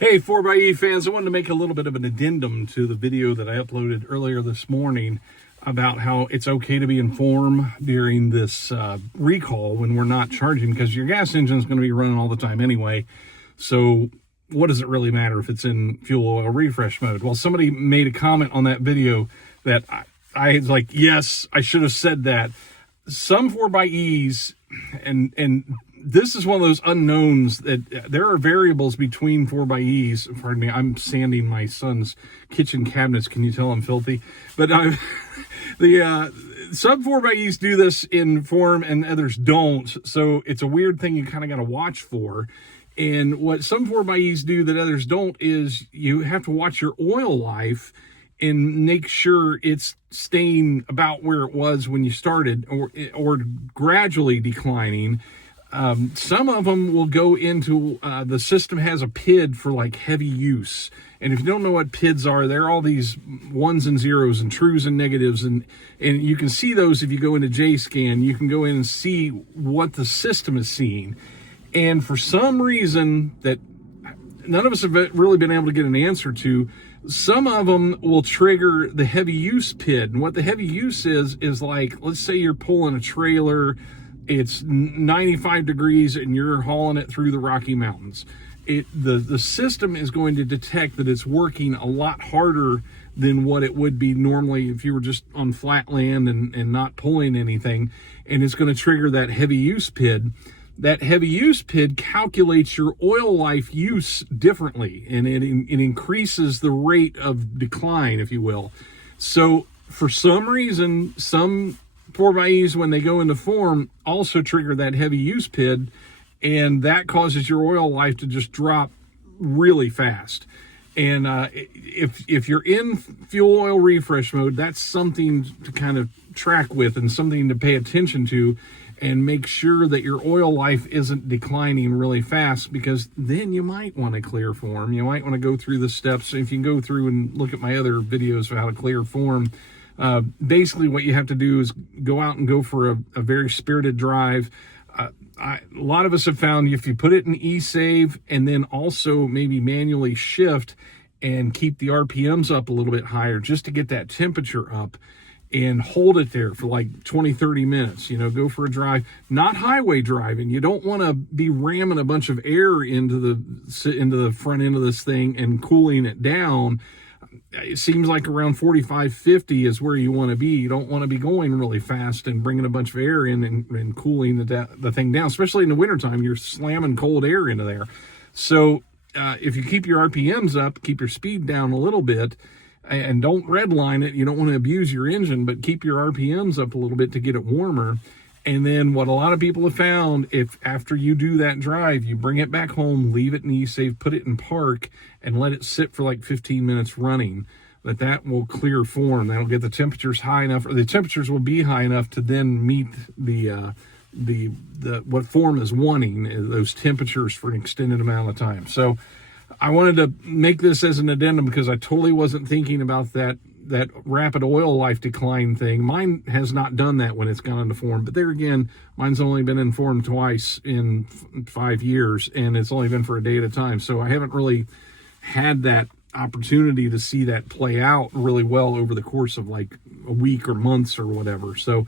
Hey, 4xe fans, I wanted to make a little bit of an addendum to the video that I uploaded earlier this morning about how it's okay to be informed during this recall when we're not charging, because your gas engine is going to be running all the time anyway. So what does it really matter if it's in fuel oil refresh mode? Well, somebody made a comment on that video that I was like, yes, I should have said that. Some 4xEs, and this is one of those unknowns that there are variables between 4xEs. Pardon me, I'm sanding my son's kitchen cabinets. Can you tell I'm filthy? But some 4xEs do this in form and others don't. So it's a weird thing you kind of got to watch for. And what some 4xEs do that others don't is you have to watch your oil life and make sure it's staying about where it was when you started, or gradually declining. Some of them will go into the system has a PID for like heavy use. And if you don't know what PIDs are, they're all these ones and zeros and trues and negatives. And you can see those if you go into JScan. You can go in and see what the system is seeing. And for some reason that none of us have really been able to get an answer to, some of them will trigger the heavy use PID. And what the heavy use is like, let's say you're pulling a trailer, it's 95 degrees and you're hauling it through the Rocky Mountains. The system is going to detect that it's working a lot harder than what it would be normally if you were just on flat land and not pulling anything. And it's going to trigger that heavy use PID. That heavy use PID calculates your oil life use differently, and it increases the rate of decline, if you will. So for some reason, some 4xEs, when they go into form, also trigger that heavy use PID, and that causes your oil life to just drop really fast. And if you're in fuel oil refresh mode, that's something to kind of track with and something to pay attention to, and make sure that your oil life isn't declining really fast, because then you might want to clear form. You might want to go through the steps. If you can go through and look at my other videos of how to clear form, basically what you have to do is go out and go for a very spirited drive. A lot of us have found if you put it in eSave and then also maybe manually shift and keep the RPMs up a little bit higher just to get that temperature up, and hold it there for like 20-30 minutes. Go for a drive, not highway driving. You don't want to be ramming a bunch of air into the front end of this thing and cooling it down. It seems like around 45, 50 is where you want to be. You don't want to be going really fast and bringing a bunch of air in and cooling the thing down, especially in the wintertime. You're slamming cold air into there. So if you keep your RPMs up, keep your speed down a little bit, and don't redline it. You don't want to abuse your engine, but keep your RPMs up a little bit to get it warmer. And then what a lot of people have found, if after you do that drive, you bring it back home, leave it in eSave, put it in park, and let it sit for like 15 minutes running, that will clear form. That'll get the temperatures high enough, or the temperatures will be high enough to then meet the what form is wanting, those temperatures for an extended amount of time. So I wanted to make this as an addendum because I totally wasn't thinking about that rapid oil life decline thing. Mine has not done that when it's gone into form, but there again, mine's only been in form twice in 5 years, and it's only been for a day at a time. So I haven't really had that opportunity to see that play out really well over the course of like a week or months or whatever. So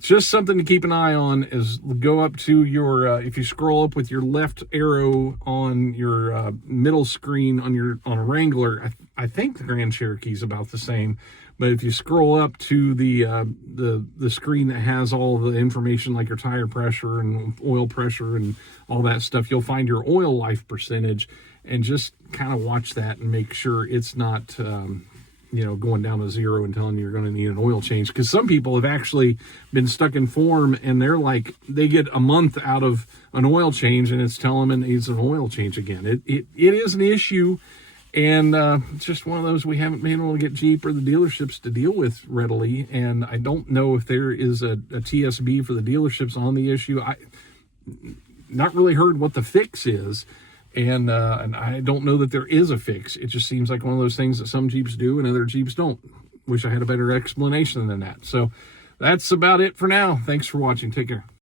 just something to keep an eye on is go up to your, if you scroll up with your left arrow on your middle screen on a Wrangler, I think the Grand Cherokee is about the same. But if you scroll up to the screen that has all the information like your tire pressure and oil pressure and all that stuff, you'll find your oil life percentage, and just kind of watch that and make sure it's not going down to zero and telling you you're going to need an oil change. Because some people have actually been stuck in form and they're like, they get a month out of an oil change and it's telling them it needs an oil change again. It is an issue, and it's just one of those we haven't been able to get Jeep or the dealerships to deal with readily. And I don't know if there is a TSB for the dealerships on the issue. I not really heard what the fix is. And I don't know that there is a fix. It just seems like one of those things that some Jeeps do and other Jeeps don't. Wish I had a better explanation than that. So that's about it for now. Thanks for watching. Take care.